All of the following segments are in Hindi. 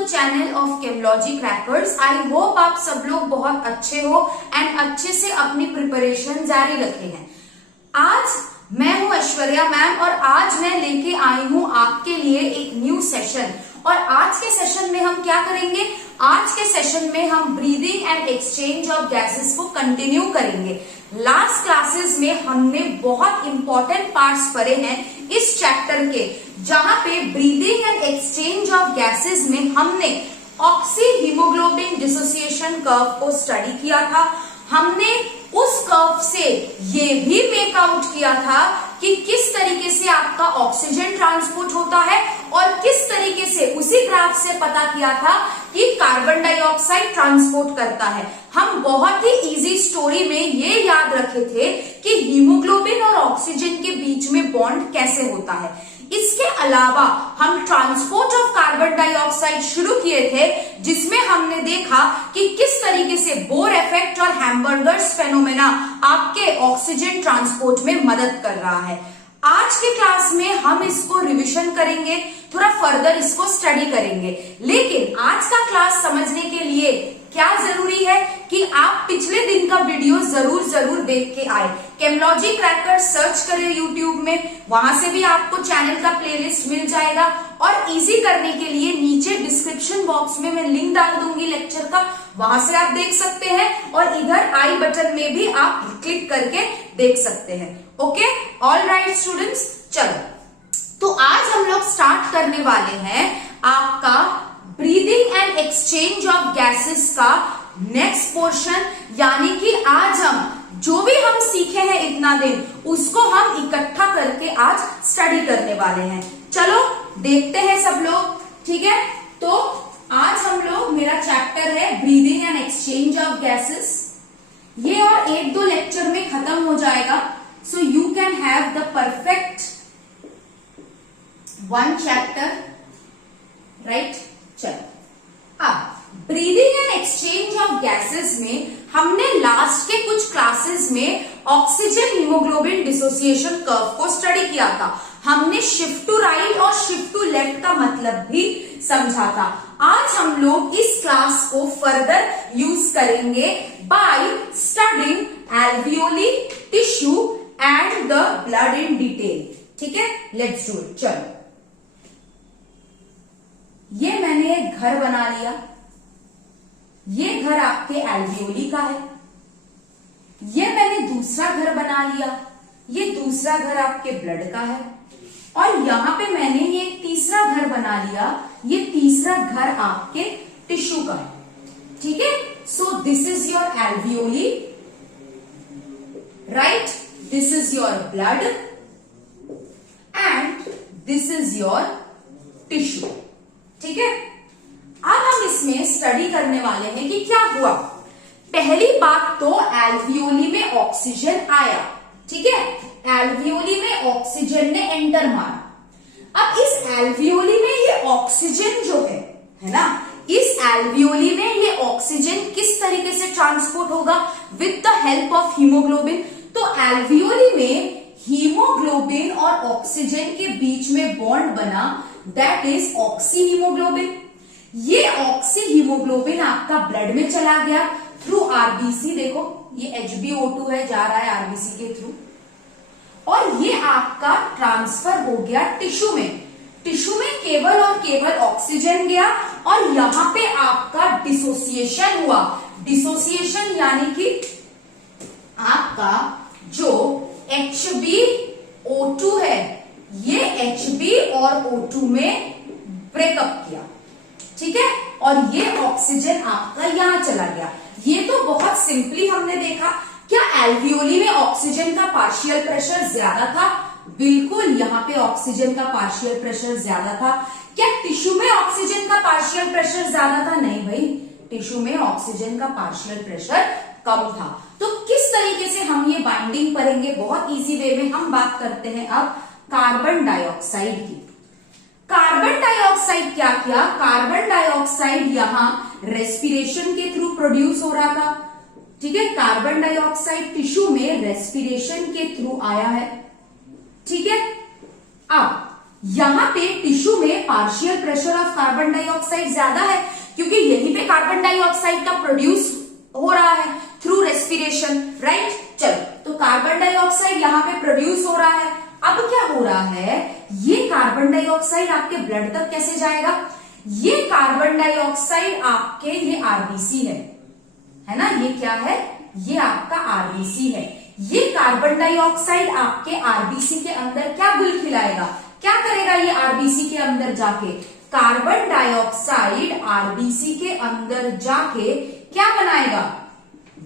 The channel of chemology crackers. I hope आप सब लोग बहुत अच्छे हो एंड अच्छे से अपनी प्रिपरेशन जारी रखे हैं। आज मैं हूं ऐश्वर्या मैम और आज मैं लेके आई हूं आपके लिए एक न्यू सेशन। और आज के सेशन में हम क्या करेंगे? आज के सेशन में हम breathing and exchange of gases को कंटिन्यू करेंगे। लास्ट क्लासेस में हमने बहुत इंपॉर्टेंट पार्ट्स पढ़े हैं इस चैप्टर के, जहां पे breathing and exchange of gases में हमने ऑक्सी हीमोग्लोबिन डिसोसिएशन कर्व को स्टडी किया था। हमने उस कर्व से ये भी मेक आउट किया था कि किस तरीके से आपका ऑक्सीजन ट्रांसपोर्ट होता है और किस तरीके से उसी ग्राफ से पता किया था कि कार्बन डाइऑक्साइड ट्रांसपोर्ट करता है। हम बहुत ही इजी स्टोरी में ये याद रखे थे कि हीमोग्लोबिन और ऑक्सीजन के बीच में बॉन्ड कैसे होता है। इसके अलावा हम ट्रांसपोर्ट ऑफ कार्बन डाइऑक्साइड शुरू किए थे, जिसमें हमने देखा कि किस तरीके से बोर इफेक्ट और हैम्बर्गर्स फेनोमेना आपके ऑक्सीजन ट्रांसपोर्ट में मदद कर रहा है। आज के क्लास में हम इसको रिवीजन करेंगे, थोड़ा फर्दर इसको स्टडी करेंगे। लेकिन आज का क्लास समझने के लिए क्या जरूरी है कि आप पिछले दिन का वीडियो जरूर देख के आए। केमोलॉजी क्रैकर सर्च करें यूट्यूब में, वहां से भी आपको चैनल का प्लेलिस्ट मिल जाएगा। और इजी करने के लिए नीचे डिस्क्रिप्शन बॉक्स में मैं लिंक डाल दूंगी लेक्चर का, वहां से आप देख सकते हैं। और इधर आई बटन में भी आप क्लिक करके देख सकते हैं। ओके, ऑल राइट स्टूडेंट्स, चलो तो आज हम लोग स्टार्ट करने वाले हैं आपका breathing and exchange of gases का नेक्स्ट पोर्शन। यानी कि आज हम जो भी हम सीखे हैं इतना दिन, उसको हम इकट्ठा करके आज स्टडी करने वाले हैं। चलो देखते हैं सब लोग, ठीक है। तो आज हम लोग, मेरा चैप्टर है breathing and exchange of gases. ये और एक दो लेक्चर में खत्म हो जाएगा, so you can have the perfect one chapter, right. चलो अब breathing and exchange of gases में हमने लास्ट के कुछ क्लासेस में ऑक्सीजन हीमोग्लोबिन डिसोसिएशन कर्व को स्टडी किया था। हमने शिफ्ट टू राइट और शिफ्ट टू लेफ्ट का मतलब भी समझा था। आज हम लोग इस क्लास को फर्दर यूज करेंगे by studying alveoli, tissue and the blood in detail, ठीक है। Let's do it. चलो, ये मैंने एक घर बना लिया। ये घर आपके एल्वियोली का है। ये मैंने दूसरा घर बना लिया। ये दूसरा घर आपके ब्लड का है। और यहां पे मैंने ये तीसरा घर बना लिया। ये तीसरा घर आपके टिश्यू का है, ठीक है। So this is your alveoli, right. This is your blood and this is your tissue, ठीक है। अब हम इसमें स्टडी करने वाले हैं कि क्या हुआ। पहली बात तो एल्वियोली में ऑक्सीजन आया, ठीक है। एल्वियोली में ऑक्सीजन ने एंटर मारा। अब इस एल्वियोली में ये ऑक्सीजन जो है ना, इस एल्वियोली में ये ऑक्सीजन किस तरीके से ट्रांसपोर्ट होगा? With the help of haemoglobin. तो एल्वियोली में हीमोग्लोबिन और ऑक्सीजन के बीच में बॉन्ड बना, दैट इज ऑक्सी हीमोग्लोबिन। ये ऑक्सी हीमोग्लोबिन आपका ब्लड में चला गया थ्रू आरबीसी। देखो ये HbO2 है, जा रहा है आरबीसी के थ्रू, और ये आपका ट्रांसफर हो गया टिश्यू में। टिश्यू में केवल और केवल ऑक्सीजन गया और यहां पे आपका डिसोसिएशन हुआ। डिसोसिएशन यानी कि आपका जो HbO2 है, ये Hb और O2 में ब्रेकअप किया, ठीक है। और ये ऑक्सीजन आपका यहां चला गया। ये तो बहुत सिंपली हमने देखा। क्या एल्वियोली में ऑक्सीजन का पार्शियल प्रेशर ज्यादा था? बिल्कुल, यहाँ पे ऑक्सीजन का पार्शियल प्रेशर ज्यादा था। क्या टिश्यू में ऑक्सीजन का पार्शियल प्रेशर ज्यादा था? नहीं भाई, टिश्यू में ऑक्सीजन का पार्शियल प्रेशर कम था। तो किस तरीके से हम ये बाइंडिंग करेंगे? बहुत इजी वे में हम बात करते हैं अब कार्बन डाइऑक्साइड की। कार्बन डाइऑक्साइड क्या किया? कार्बन डाइऑक्साइड यहां रेस्पिरेशन के थ्रू प्रोड्यूस हो रहा था, ठीक है। कार्बन डाइऑक्साइड टिश्यू में रेस्पिरेशन के थ्रू आया है, ठीक है। अब यहाँ पे टिश्यू में partial pressure of carbon dioxide ज्यादा है, क्योंकि यहीं पे कार्बन डाइऑक्साइड का प्रोड्यूस हो रहा है थ्रू रेस्पिरेशन, राइट। चलो, तो कार्बन डाइऑक्साइड यहाँ पे प्रोड्यूस हो रहा है। अब क्या हो रहा है, ये कार्बन डाइऑक्साइड आपके ब्लड तक कैसे जाएगा? ये कार्बन डाइऑक्साइड आपके, ये आरबीसी है ना, ये क्या है, ये आपका आरबीसी है। ये कार्बन डाइऑक्साइड आपके आरबीसी के अंदर क्या गुल खिलाएगा, क्या करेगा ये आरबीसी के अंदर जाके? कार्बन डाइऑक्साइड आरबीसी के अंदर जाके क्या बनाएगा?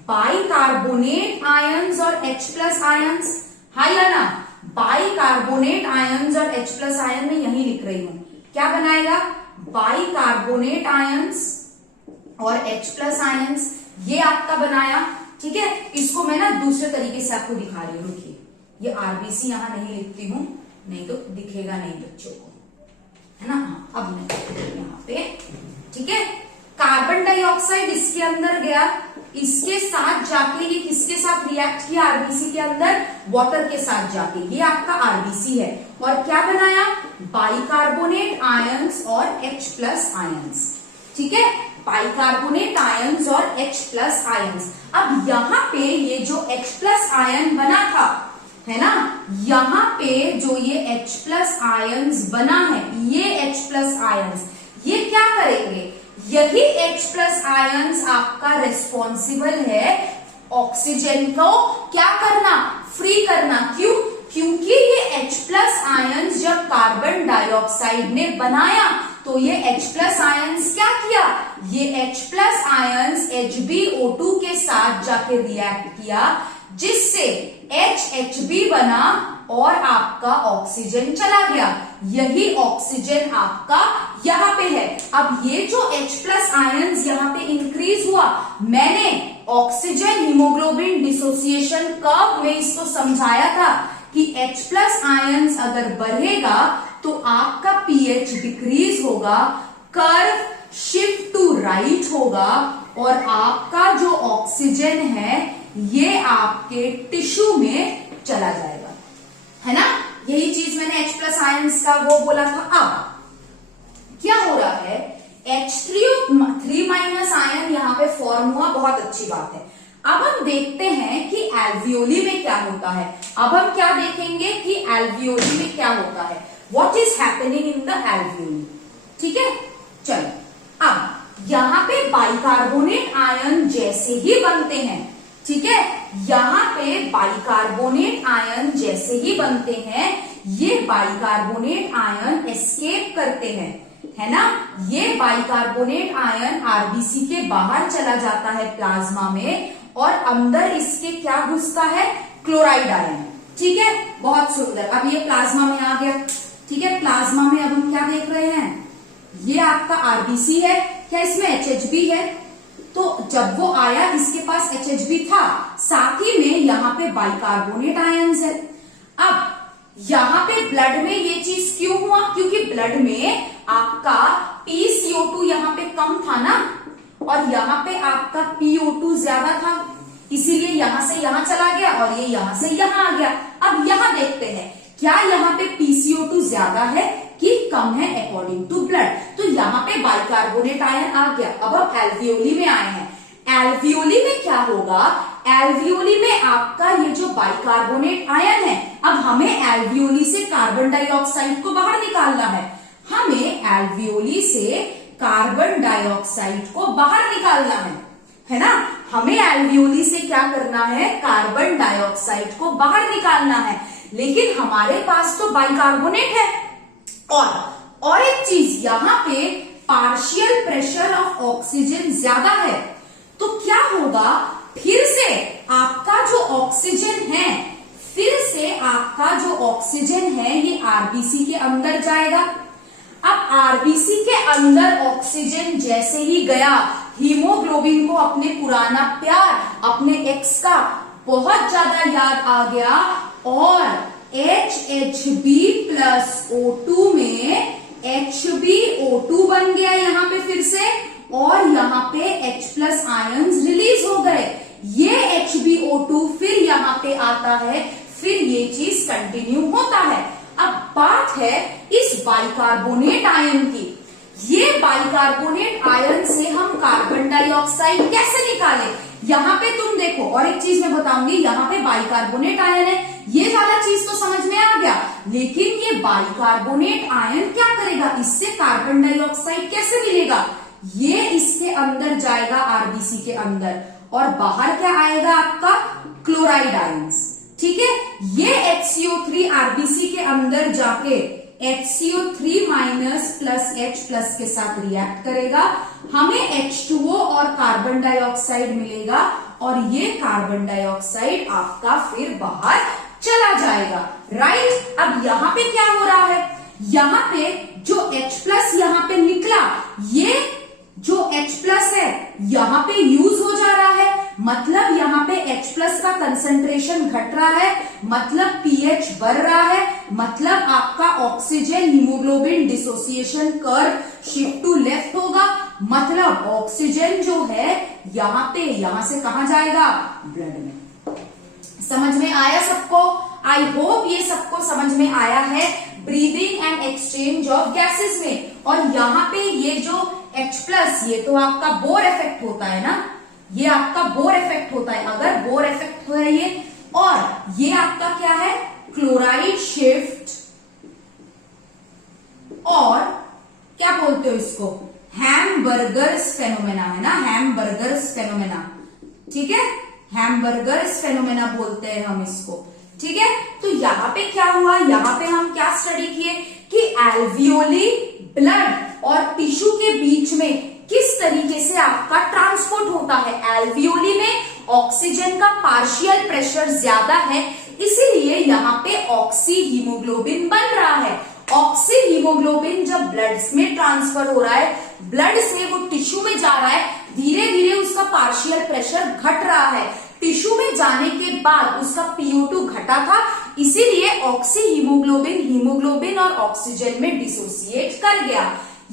बाइकार्बोनेट आयंस और H+ आयंस, हाई है ना, बाइकार्बोनेट आयंस और H+ आयन में यही लिख रही हूं, क्या बनाएगा? बाइकार्बोनेट आयंस और H+ आयंस, ये आपका बनाया, ठीक है। इसको मैं ना दूसरे तरीके से आपको दिखा रही हूँ, रुकिए, ये आरबीसी यहां नहीं लिखती हूं, नहीं तो दिखेगा नहीं बच्चों को, है ना। अब मैं यहाँ पे, ठीक है, कार्बन डाइऑक्साइड इसके अंदर गया, इसके साथ जाके ये किसके साथ रिएक्ट किया आरबीसी के अंदर? वाटर के साथ जाके, ये आपका आरबीसी है, और क्या बनाया? बाइकार्बोनेट आयंस और H+ आयंस, ठीक है, बाइकार्बोनेट आयंस और H+ आयंस। अब यहाँ पे ये जो H+ आयन बना था, है ना, यहाँ पे जो ये H+ आयंस बना है, ये H+ आयंस, ये क्या करेंगे? यही H+ आयंस आपका रिस्पॉन्सिबल है ऑक्सीजन को क्या करना? फ्री करना। क्यों? क्योंकि ये H+ आयंस जब कार्बन डाइऑक्साइड ने बनाया तो ये H+ आयंस क्या किया? ये H+ आयंस HbO2 के साथ जाके रिएक्ट किया, जिससे HHB बना और आपका ऑक्सीजन चला गया। यही ऑक्सीजन आपका यहाँ पे है। अब ये जो H+ आयंस यहाँ पे इंक्रीज हुआ, मैंने ऑक्सीजन हीमोग्लोबिन डिसोसिएशन कर्व में इसको समझाया था कि H+ आयंस अगर बढ़ेगा तो आपका pH डिक्रीज होगा, कर्व शिफ्ट टू राइट होगा, और आपका जो ऑक्सीजन है ये आपके टिश्यू में चला जाएगा, है ना। यही चीज मैंने H+ आयंस का वो बोला था। अब क्या हो रहा है, H3 आयन यहाँ पे फॉर्म हुआ, बहुत अच्छी बात है। अब हम देखते हैं कि एल्वियोली में क्या होता है। अब हम क्या देखेंगे कि एल्वियोली में क्या होता है, what is happening in the alveoli, ठीक है। चलो, अब यहाँ पे बाइकार्बोनेट आयन जैसे ही बनते हैं, ठीक है, यहाँ पे बाइकार्बोनेट आयन जैसे ही बनते हैं, ये बाइकार्बोनेट आयन एस्केप करते हैं, है ना। ये बाइकार्बोनेट आयन आरबीसी के बाहर चला जाता है प्लाज्मा में, और अंदर इसके क्या घुसता है? क्लोराइड आयन, ठीक है, बहुत सुंदर। अब ये प्लाज्मा में आ गया, ठीक है। प्लाज्मा में अब हम क्या देख रहे हैं, ये आपका आरबीसी है, क्या इसमें HHB है? तो जब वो आया इसके पास HHB था, साथ ही में यहाँ पे बाइकार्बोनेट आयंस है। अब यहाँ पे ब्लड में ये चीज क्यों हुआ? क्योंकि ब्लड में आपका PCO2 यहाँ पे कम था ना, और यहाँ पे आपका PO2 ज्यादा था, इसीलिए यहां से यहां चला गया और ये यहां से यहां आ गया। अब यहां देखते हैं, क्या यहाँ पे PCO2 ज्यादा है कि कम है अकॉर्डिंग टू ब्लड? तो यहाँ पे बाइकार्बोनेट आयन आ गया। अब हम एल्वियोली में आए हैं। एल्वियोली में क्या होगा? एल्वियोली में आपका ये जो बाइकार्बोनेट आयन है, अब हमें एल्वियोली से कार्बन डाइऑक्साइड को बाहर निकालना है। हमें एल्वियोली से कार्बन डाइऑक्साइड को बाहर निकालना है ना। हमें एल्वियोली से क्या करना है? कार्बन डाइऑक्साइड को बाहर निकालना है, लेकिन हमारे पास तो बाइकार्बोनेट है। और एक चीज, यहाँ पे पार्शियल प्रेशर ऑफ ऑक्सीजन ज्यादा है, तो क्या होगा? फिर से आपका जो ऑक्सीजन है, फिर से आपका जो ऑक्सीजन है ये आरबीसी के अंदर जाएगा। अब आरबीसी के अंदर ऑक्सीजन जैसे ही गया, हीमोग्लोबिन को अपने पुराना प्यार, अपने एक्स का बहुत ज्यादा याद आ गया, और HHB प्लस O2 में HbO2 बन गया यहाँ पे फिर से, और यहाँ पे H+ आयंस रिलीज हो गए। ये HbO2 फिर यहाँ पे आता है, फिर ये चीज कंटिन्यू होता है। अब बात है इस बाइकार्बोनेट आयन की। ये बाइकार्बोनेट आयन से हम कार्बन डाइऑक्साइड कैसे निकालें? यहाँ पे तुम देखो, और एक चीज मैं बताऊंगी, यहाँ पे बाइकार्बोनेट आयन है, ये वाला चीज तो समझ में आ गया, लेकिन ये बाइकार्बोनेट आयन क्या करेगा? इससे कार्बन डाइऑक्साइड कैसे मिलेगा? ये इसके अंदर जाएगा आरबीसी के अंदर, और बाहर क्या आएगा? आपका क्लोराइड आयंस। ठीक है, ये HCO3 आरबीसी के अंदर जाके HCO3 minus plus H plus के साथ रिएक्ट करेगा, हमें H2O और कार्बन डाइऑक्साइड मिलेगा, और ये कार्बन डाइऑक्साइड आपका फिर बाहर चला जाएगा। राइट, अब यहाँ पे क्या हो रहा है? यहाँ पे जो H प्लस यहाँ पे निकला, ये जो H प्लस है यहाँ पे यूज हो जा रहा है, मतलब यहाँ पे H प्लस का कंसंट्रेशन घट रहा है, मतलब pH बढ़ रहा है, मतलब आपका oxygen haemoglobin dissociation curve shift to left होगा, मतलब ऑक्सीजन जो है यहाँ पे, यहां से कहां जाएगा? ब्लड में। समझ में आया सबको? आई होप ये सबको समझ में आया है breathing and exchange of gases में। और यहाँ पे ये जो H प्लस, ये तो आपका बोर इफेक्ट होता है ना, ये आपका बोर इफेक्ट होता है, अगर बोर इफेक्ट हो है ये, और ये आपका क्या है? क्लोराइड शिफ्ट, और क्या बोलते हो इसको? हैमबर्गर्स फेनोमेना, है ना, हैमबर्गर्स फेनोमेना। ठीक है, हैमबर्गर्स फेनोमेना बोलते हैं हम इसको। ठीक है, तो यहाँ पे क्या हुआ? यहाँ पे हम क्या स्टडी किए कि एल्वियोली ब्लड और टिश्यू के बीच में किस तरीके से आपका ट्रांसपोर्ट होता है। एल्वियोली में ऑक्सीजन का पार्शियल प्रेशर ज्यादा है, इसीलिए यहाँ पे ऑक्सी हीमोग्लोबिन बन रहा है। ऑक्सी हीमोग्लोबिन जब ब्लड में ट्रांसफर हो रहा है, ब्लड से वो टिश्यू में जा रहा है, धीरे धीरे उसका पार्शियल प्रेशर घट रहा है। टिश्यू में जाने के बाद उसका PO2 घटा था, इसीलिए ऑक्सी हीमोग्लोबिन हीमोग्लोबिन और ऑक्सीजन में डिसोसिएट कर गया।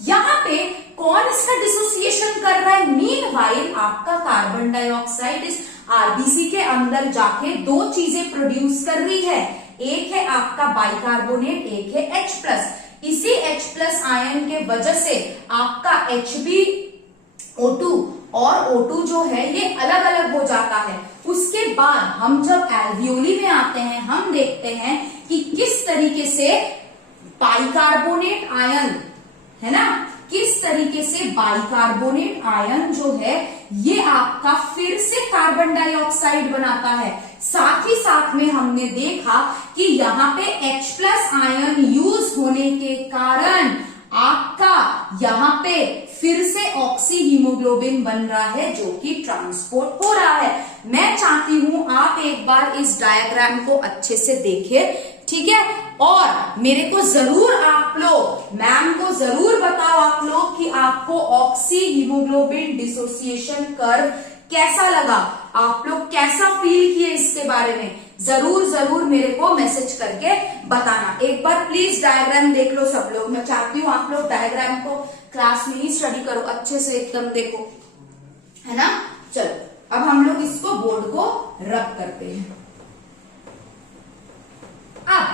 यहाँ पे कौन इसका डिसोसिएशन कर रहा है? मीनवाइल आपका कार्बन डाइऑक्साइड इस आरबीसी के अंदर जाके दो चीजें प्रोड्यूस कर रही है, एक है आपका बाइकार्बोनेट, एक है H प्लस। इसी H प्लस आयन के वजह से आपका HbO2 और O2 जो है ये अलग अलग हो जाता है। उसके बाद हम जब एल्वियोली में आते हैं, हम देखते हैं कि किस तरीके से बाइकार्बोनेट आयन, है ना, किस तरीके से बाइकार्बोनेट आयन जो है ये आपका फिर से कार्बन डाइऑक्साइड बनाता है। साथ ही साथ में हमने देखा कि यहाँ पे H प्लस आयन यूज होने के कारण आपका यहाँ पे फिर से ऑक्सी हीमोग्लोबिन बन रहा है, जो कि ट्रांसपोर्ट हो रहा है। मैं चाहती हूं आप एक बार इस डायग्राम को अच्छे से देखिए, ठीक है, और मेरे को जरूर आप लोग, मैम को जरूर बताओ आप लोग कि आपको ऑक्सी हीमोग्लोबिन डिसोसिएशन कर्व कैसा लगा, आप लोग कैसा फील किए इसके बारे में जरूर जरूर मेरे को मैसेज करके बताना। एक बार प्लीज डायग्राम देख लो सब लोग। मैं चाहती हूँ आप लोग डायग्राम को क्लास में ही स्टडी करो, अच्छे से एकदम देखो, है ना। चलो अब हम लोग इसको बोर्ड को रब करते हैं। अब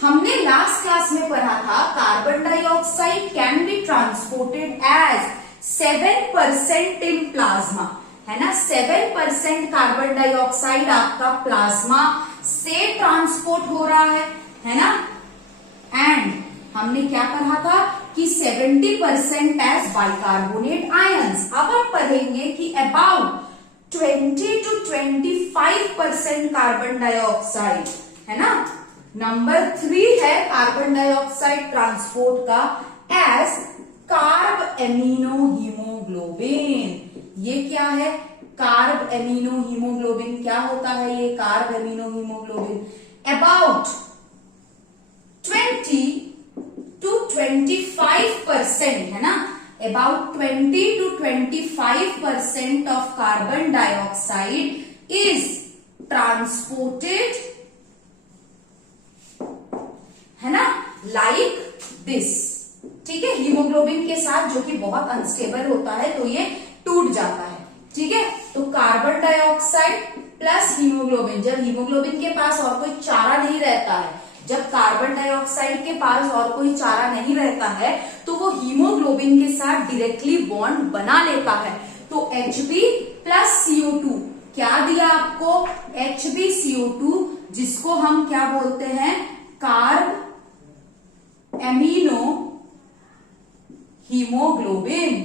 हमने लास्ट क्लास में पढ़ा था carbon dioxide can be transported as 7% in plasma, है ना। 7% कार्बन डाइऑक्साइड आपका प्लाज्मा से ट्रांसपोर्ट हो रहा है ना। एंड हमने क्या पढ़ा था कि 70% एज बाइकार्बोनेट आयंस। अब हम पढ़ेंगे कि अबाउट 20 to 25% कार्बन डाइऑक्साइड, है ना। नंबर 3 है कार्बन डाइऑक्साइड ट्रांसपोर्ट का एज कार्ब एमिनो हीमोग्लोबिन। ये क्या है? Carb amino haemoglobin. क्या होता है ये carb amino haemoglobin? About 20 to 25%, है ना। About 20 to 25% of carbon dioxide is transported, है ना, like this। ठीक है, हीमोग्लोबिन के साथ, जो कि बहुत अनस्टेबल होता है, तो ये टूट जाता है। ठीक है, तो कार्बन डाइऑक्साइड प्लस हीमोग्लोबिन, जब हीमोग्लोबिन के पास और कोई चारा नहीं रहता है, जब कार्बन डाइऑक्साइड के पास और कोई चारा नहीं रहता है तो वो हीमोग्लोबिन के साथ डायरेक्टली बॉन्ड बना लेता है। तो Hb प्लस CO2 क्या दिया आपको? HbCO2, जिसको हम क्या बोलते हैं? Carb amino haemoglobin.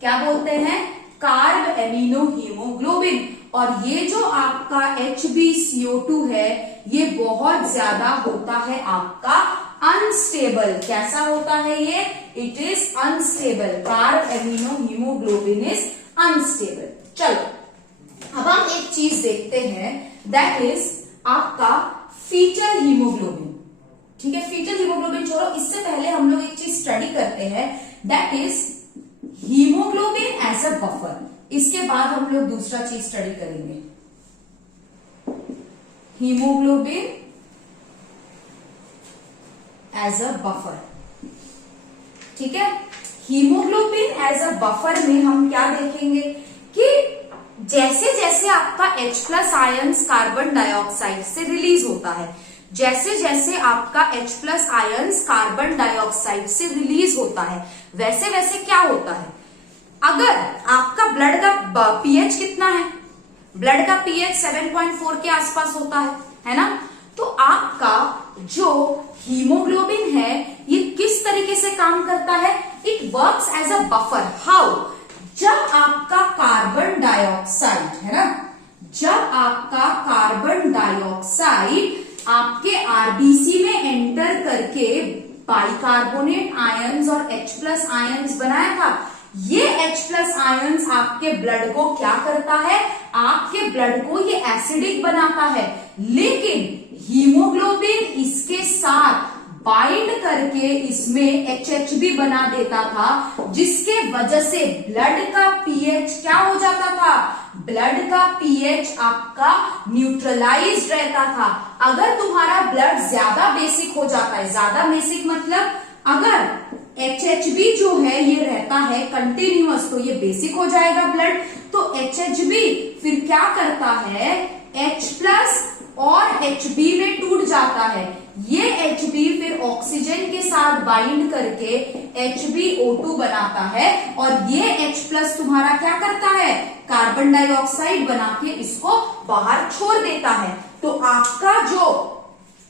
क्या बोलते हैं? Carb amino haemoglobin. और ये जो आपका HbCO2 है ये बहुत ज्यादा होता है आपका अनस्टेबल। कैसा होता है ये? It is unstable. Carb amino haemoglobin is unstable. चलो अब हम एक चीज देखते हैं, दैट इज आपका फीटल हीमोग्लोबिन। ठीक है, फीटल हीमोग्लोबिन छोड़ो, इससे पहले हम लोग एक चीज स्टडी करते हैं, that is haemoglobin as a buffer. इसके बाद हम लोग दूसरा चीज स्टडी करेंगे, हीमोग्लोबिन एज अ बफर। ठीक है, हीमोग्लोबिन एज अ बफर में हम क्या देखेंगे कि जैसे जैसे आपका H plus ions carbon dioxide से रिलीज होता है, जैसे जैसे आपका H plus ions carbon dioxide से रिलीज होता है, वैसे वैसे क्या होता है? अगर आपका ब्लड का पीएच कितना है? ब्लड का पीएच 7.4 के आसपास होता है ना? तो आपका जो हीमोग्लोबिन है ये किस तरीके से काम करता है? It works as a buffer. How? जब आपका कार्बन डाइऑक्साइड है ना, जब आपका कार्बन डाइऑक्साइड आपके आरबीसी में एंटर करके बाइकार्बोनेट आयंस और H प्लस आयंस बनाया था, ये H प्लस आयंस आपके ब्लड को क्या करता है? आपके ब्लड को ये एसिडिक बनाता है। लेकिन हीमोग्लोबिन इसके साथ बाइंड करके इसमें HHB बना देता था, जिसके वजह से ब्लड का पीएच क्या हो जाता था? ब्लड का पीएच आपका न्यूट्रलाइज्ड रहता था। अगर तुम्हारा ब्लड ज्यादा बेसिक हो जाता है, ज्यादा बेसिक मतलब अगर HHB जो है ये रहता है कंटिन्यूअस, तो ये बेसिक हो जाएगा ब्लड। तो HHB फिर क्या करता है? H प्लस और HB में टूट जाता है। ये HB फिर ऑक्सीजन के साथ बाइंड करके HbO2 बनाता है, और ये H प्लस तुम्हारा क्या करता है? कार्बन डाइऑक्साइड बना के इसको बाहर छोड़ देता है। तो आपका जो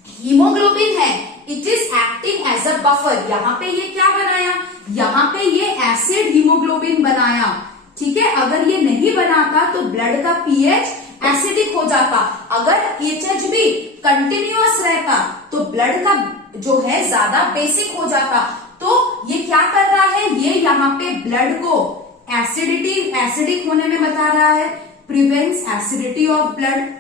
हीमोग्लोबिन है it is acting as a buffer. यहाँ पे ये क्या बनाया? यहाँ पे ये एसिड हीमोग्लोबिन बनाया। ठीक है, अगर ये नहीं बनाता तो ब्लड का पीएच एसिडिक हो जाता। अगर HHB कंटिन्यूअस रहता तो ब्लड का जो है ज्यादा बेसिक हो जाता। तो ये क्या कर रहा है? ये यहाँ पे ब्लड को एसिडिक होने में बता रहा है, प्रिवेंट्स एसिडिटी ऑफ ब्लड।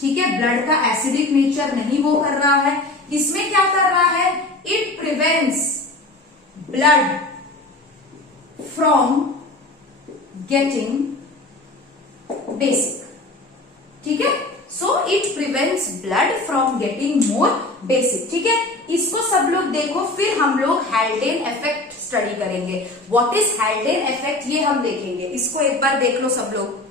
ठीक है, ब्लड का एसिडिक नेचर नहीं वो कर रहा है। इसमें क्या कर रहा है? It prevents blood from getting basic. ठीक है, so it prevents blood from getting more basic. ठीक है, इसको सब लोग देखो, फिर हम लोग हैल्डेन इफेक्ट स्टडी करेंगे। व्हाट इज हैल्डेन इफेक्ट ये हम देखेंगे। इसको एक बार देख लो सब लोग।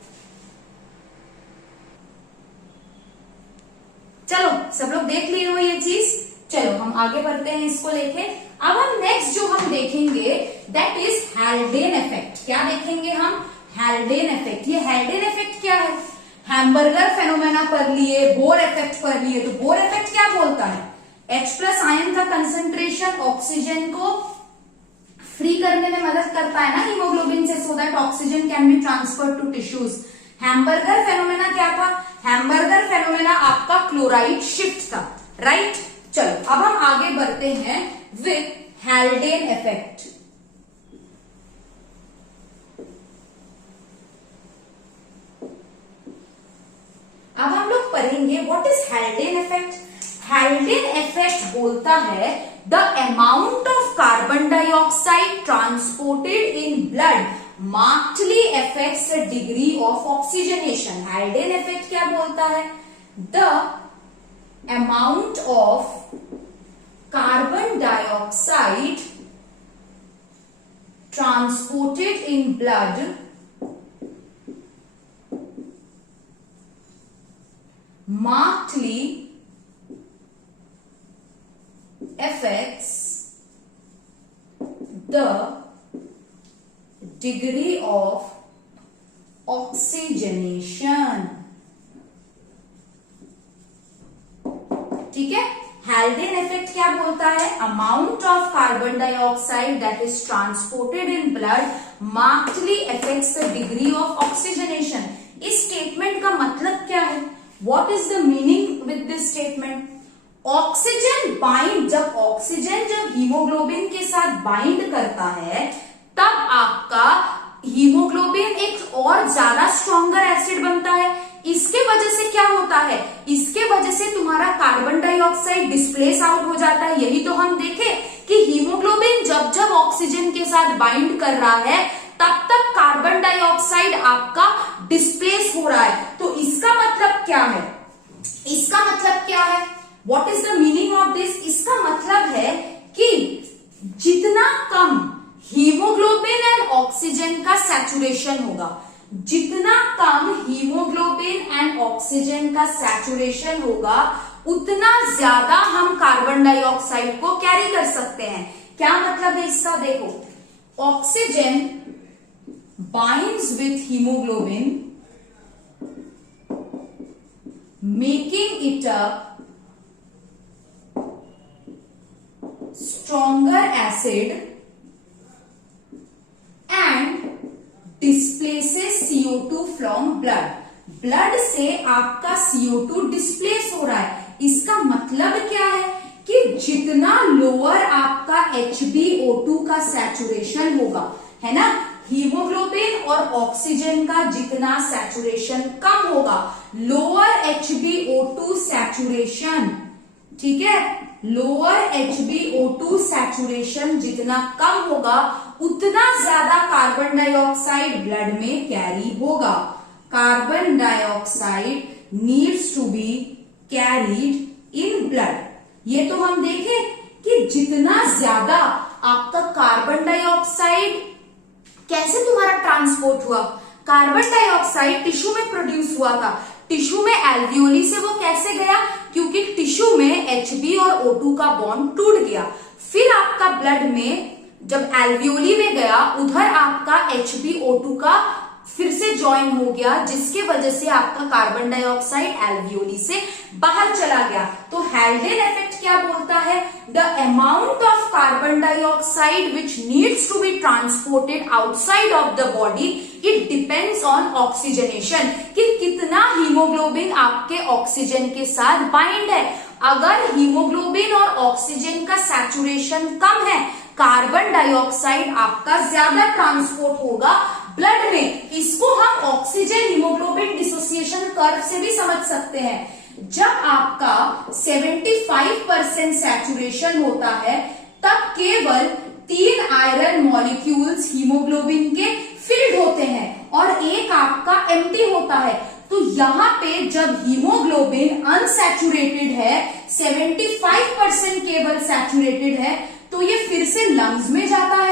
चलो सब लोग देख लिए हो ये चीज। चलो हम आगे बढ़ते हैं इसको लेके। अब हम नेक्स्ट जो हम देखेंगे दैट इज हैल्डेन इफेक्ट। क्या देखेंगे हम? Haldane effect. ये हैल्डेन इफेक्ट क्या है? हैम्बर्गर फेनोमेना पढ़ लिए, बोर इफेक्ट पढ़ लिए। तो बोर इफेक्ट क्या बोलता है? H प्लस आयन का कंसेंट्रेशन ऑक्सीजन को फ्री करने में मदद करता है ना हीमोग्लोबिन से, so that oxygen can be transferred to tissues. Hamburger phenomena क्या था? हैम्बर्गर फेनोमेना आपका क्लोराइड शिफ्ट था, राइट। चलो अब हम आगे बढ़ते हैं विथ हैल्डेन इफेक्ट। अब हम लोग पढ़ेंगे what is Haldane effect. Haldane effect बोलता है the amount of carbon dioxide transported in blood markedly affects the degree of oxygenation. Haldane effect क्या बोलता है? The amount of carbon dioxide transported in blood markedly affects the degree of oxygenation. ठीक है, हेल्डेन इफेक्ट क्या बोलता है? Amount of carbon dioxide that is transported in blood markedly affects the degree of oxygenation. इस स्टेटमेंट का मतलब क्या है? What is the meaning with this statement? Oxygen bind, जब ऑक्सीजन जब हीमोग्लोबिन के साथ बाइंड करता है तब आपका हीमोग्लोबिन एक और ज्यादा स्ट्रॉन्गर एसिड बनता है. इसके वजह से क्या होता है? इसके वजह से तुम्हारा कार्बन डाइऑक्साइड डिस्प्लेस आउट हो जाता है. यही तो हम देखे कि हीमोग्लोबिन जब जब ऑक्सीजन के साथ बाइंड कर रहा है तब तक कार्बन डाइऑक्साइड आपका डिस्प्लेस हो रहा है. तो इसका मतलब क्या है? इसका मतलब क्या है? What is the meaning of this? इसका मतलब है कि जितना कम हीमोग्लोबिन एंड ऑक्सीजन का सैचुरेशन होगा, जितना कम हीमोग्लोबिन एंड ऑक्सीजन का सैचुरेशन होगा उतना ज्यादा हम कार्बन डाइऑक्साइड को कैरी कर सकते हैं. क्या मतलब है इसका? देखो, oxygen binds with haemoglobin making it a stronger acid and displaces CO2 from blood. Blood से आपका CO2 डिस्प्लेस हो रहा है. इसका मतलब क्या है कि जितना लोअर आपका HbO2 का सैचुरेशन होगा, है ना, हीमोग्लोबिन और ऑक्सीजन का जितना सैचुरेशन कम होगा, लोअर HbO2 सैचुरेशन, ठीक है, लोअर HbO2 सैचुरेशन जितना कम होगा उतना ज्यादा कार्बन डाइऑक्साइड ब्लड में कैरी होगा. Carbon dioxide needs to be carried in blood. ये तो हम देखें कि जितना ज्यादा आपका कार्बन डाइऑक्साइड कैसे तुम्हारा ट्रांसपोर्ट हुआ. कार्बन डाइऑक्साइड टिश्यू में प्रोड्यूस हुआ था. टिश्यू में एल्वियोली से वो कैसे गया? क्योंकि टिश्यू में Hb और O2 का बॉन्ड टूट गया. फिर आपका ब्लड में जब एल्वियोली में गया उधर आपका HbO2 का फिर से ज्वाइन हो गया, जिसके वजह से आपका कार्बन डाइऑक्साइड एल्वियोली से बाहर चला गया. तो हेल्डेन इफेक्ट क्या बोलता है? The amount of carbon dioxide which needs to be transported outside of the body, it depends on oxygenation. कि कितना हीमोग्लोबिन आपके ऑक्सीजन के साथ बाइंड है. अगर हीमोग्लोबिन और ऑक्सीजन का सैचुरेशन कम है, कार्बन डाइऑक्साइड आपका ज्यादा ट्रांसपोर्ट होगा ब्लड में. इसको हम ऑक्सीजन हीमोग्लोबिन डिसोसिएशन कर्व से भी समझ सकते हैं. जब आपका 75% सैचुरेशन होता है तब केवल 3 आयरन मॉलिक्यूल्स हीमोग्लोबिन के फिल्ड होते हैं और एक आपका एम्प्टी होता है. तो यहाँ पे जब हीमोग्लोबिन अनसैचुरेटेड है, 75% केवल सैचुरेटेड है, तो ये फिर से लंग्स में जाता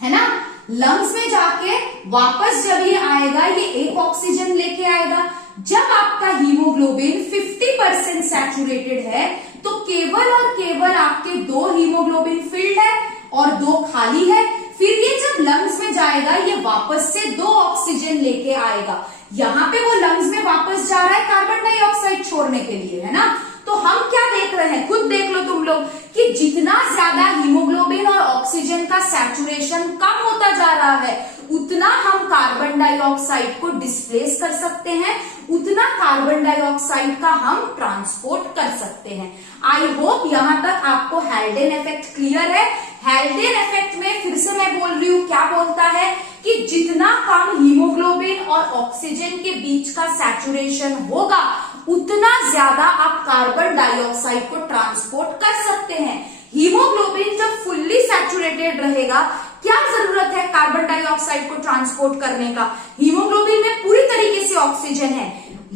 है ना. लंग्स में जाके वापस जब ये आएगा ये एक ऑक्सीजन लेके आएगा. जब आपका हीमोग्लोबिन 50% सैचुरेटेड है तो केवल और केवल आपके 2 हीमोग्लोबिन फिल्ड है और 2 खाली है. फिर ये जब लंग्स में जाएगा ये वापस से 2 ऑक्सीजन लेके आएगा. यहाँ पे वो लंग्स में वापस जा रहा है कार्बन डाइऑक्साइड छोड़ने के लिए, है ना. तो हम क्या देख रहे हैं, खुद देख लो तुम लोग, कि जितना ज्यादा हीमोग्लोबिन और ऑक्सीजन का सैचुरेशन कम होता जा रहा है उतना हम कार्बन डाइऑक्साइड को डिस्प्लेस कर सकते हैं, उतना कार्बन डाइऑक्साइड का हम ट्रांसपोर्ट कर सकते हैं. आई होप यहां तक आपको हेल्डेन इफेक्ट क्लियर है. हेल्डेन इफेक्ट में फिर से मैं बोल रही हूं, क्या बोलता है कि जितना कम हीमोग्लोबिन और ऑक्सीजन के बीच का सैचुरेशन होगा उतना ज्यादा आप कार्बन डाइऑक्साइड को ट्रांसपोर्ट कर सकते हैं. हीमोग्लोबिन जब फुल्ली सैचुरेटेड रहेगा, क्या जरूरत है कार्बन डाइऑक्साइड को ट्रांसपोर्ट करने का? हीमोग्लोबिन में पूरी तरीके से ऑक्सीजन है,